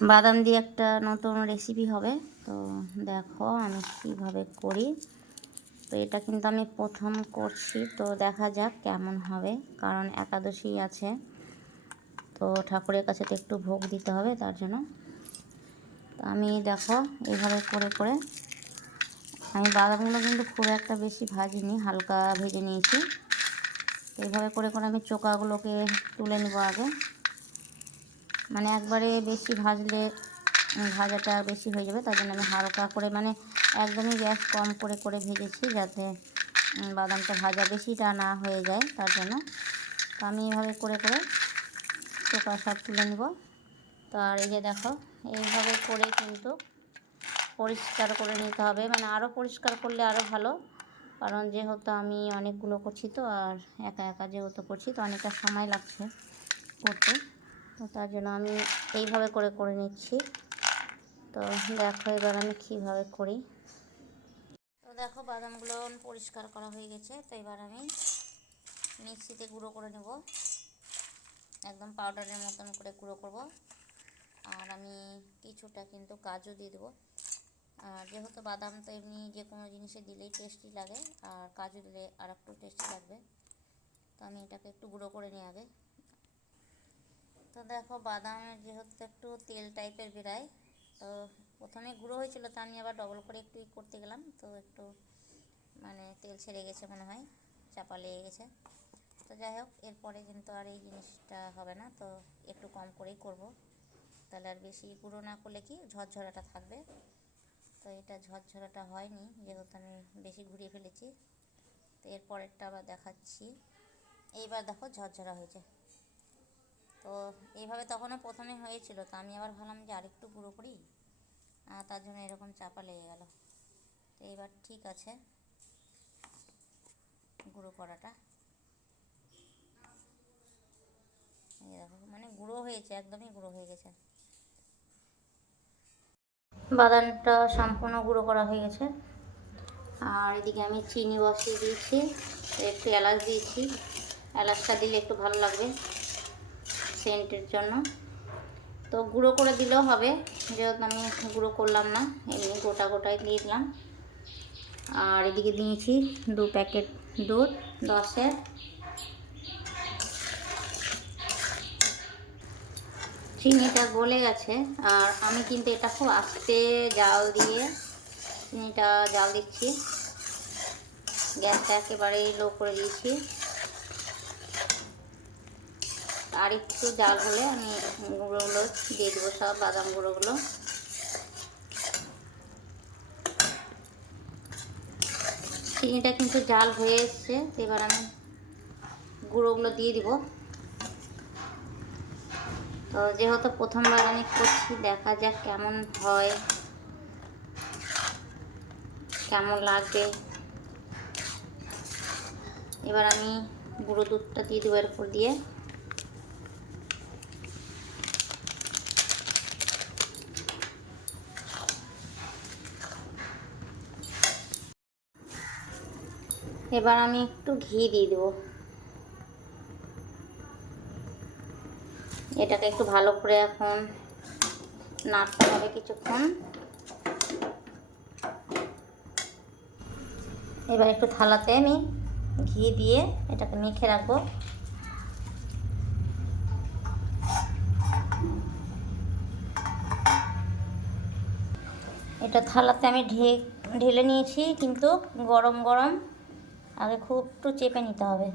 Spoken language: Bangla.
বাদাম দিয়ে একটা নতুন রেসিপি হবে। তো দেখো আমি কীভাবে করি। তো এটা কিন্তু আমি প্রথম করছি, তো দেখা যাক কেমন হবে, কারণ একাদশী আছে, তো ঠাকুরের কাছে তো একটু ভোগ দিতে হবে, তার জন্য। তো আমি দেখো এইভাবে করে করে আমি বাদামগুলো কিন্তু খুব একটা বেশি ভাজিনি, হালকা ভেজে নিয়েছি। তো এইভাবে করে করে আমি চোকাগুলোকে তুলে নেব আগে। মানে একবারে বেশি ভাজলে ভাজাটা বেশি হয়ে যাবে, তার জন্য আমি হালকা করে, মানে একদমই গ্যাস কম করে করে ভেজেছি, যাতে বাদামটা ভাজা বেশিটা না হয়ে যায়, তার জন্য। তো আমি এইভাবে করে করে চোকা সব তুলে নেব। তো আর এই যে দেখো এইভাবে করে কিন্তু পরিষ্কার করে নিতে হবে, মানে আরও পরিষ্কার করলে আরও ভালো, কারণ যেহেতু আমি অনেকগুলো করছি, তো আর একা একা যেহেতু করছি, তো অনেকটা সময় লাগছে করতে, তো তার জন্য আমি এইভাবে করে করে নিচ্ছি। তো দেখো এবার আমি কীভাবে করি। তো দেখো বাদামগুলো পরিষ্কার করা হয়ে গেছে। তো এবার আমি মিক্সিতে গুঁড়ো করে নেব, একদম পাউডারের মতন করে গুঁড়ো করব। আর আমি কিছুটা কিন্তু কাজু দিয়ে দেবো। আর যেহেতু বাদাম তো এমনি যে কোনো জিনিসে দিলেই টেস্টি লাগে, আর কাজু দিলে আর একটু টেস্টি লাগবে। তো আমি এটাকে একটু গুঁড়ো করে নিই আগে। তো দেখো বাদামের যেহেতু একটু তেল টাইপের বেরায়, তো প্রথমে গুঁড়ো হয়েছিল, তো আমি আবার ডবল করে একটু করতে গেলাম, তো একটু মানে তেল ছেড়ে গেছে মনে হয়, চাপা লেগে গেছে। তো যাই হোক, এরপরে কিন্তু আর এই জিনিসটা হবে না, তো একটু কম করেই করব, তাহলে আর বেশি গুঁড়ো না করলে কি ঝরঝরাটা থাকবে। তো এটা ঝরঝরাটা হয়নি, যেহেতু আমি বেশি ঘুরিয়ে ফেলেছি। তো এরপরেরটা আবার দেখাচ্ছি। এইবার দেখো ঝরঝরা হয়েছে। তো এইভাবে তখনও প্রথমে হয়েছিল, তো আমি আবার ভাবলাম যে আরেকটু গুঁড়ো করি, তার জন্য এরকম চাপা লেগে গেল। তো এইবার ঠিক আছে গুঁড়ো করাটা। এই দেখো মানে গুঁড়ো হয়েছে, একদমই গুঁড়ো হয়ে গেছে। বাদামটা সম্পূর্ণ গুঁড়ো করা হয়ে গেছে। আর এদিকে আমি চিনি বসিয়ে দিয়েছি, একটু এলাচ দিয়েছি, এলাচটা দিলে একটু ভালো লাগবে সেন্টের জন্য। তো গুঁড়ো করে দিলেও হবে, যেহেতু আমি গুঁড়ো করলাম না, এমনি গোটা গোটাই দিয়ে দিলাম। আর এদিকে দিয়েছি 2 প্যাকেট দুধ 10-এর। চিনিটা গলে গেছে, আর আমি কিন্তু এটা খুব আস্তে জাল দিয়ে চিনিটা জাল দিচ্ছি, গ্যাসটা একেবারেই লো করে দিয়েছি। আর একটু জাল হলে আমি গুঁড়োগুলো দিয়ে দেবো, সব বাদাম গুঁড়োগুলো। চিনিটা কিন্তু জাল হয়ে এসছে, এবার আমি গুঁড়োগুলো দিয়ে দিব। তো যেহেতু প্রথমবার আমি করছি, দেখা যাক কেমন হয়, কেমন লাগবে। এবার আমি গুঁড়ো দুধটা দিয়ে দেবো এর উপর দিয়ে। এবার আমি একটু ঘি দিয়ে দেবো। এটাকে একটু ভালো করে এখন নাড়তে হবে কিছুক্ষণ। এবার একটু থালাতে আমি ঘি দিয়ে এটাকে মেখে রাখবো। এটা থালাতে আমি ঢেলে নিয়েছি, কিন্তু গরম গরম, আগে খুব একটু চেপে নিতে হবে।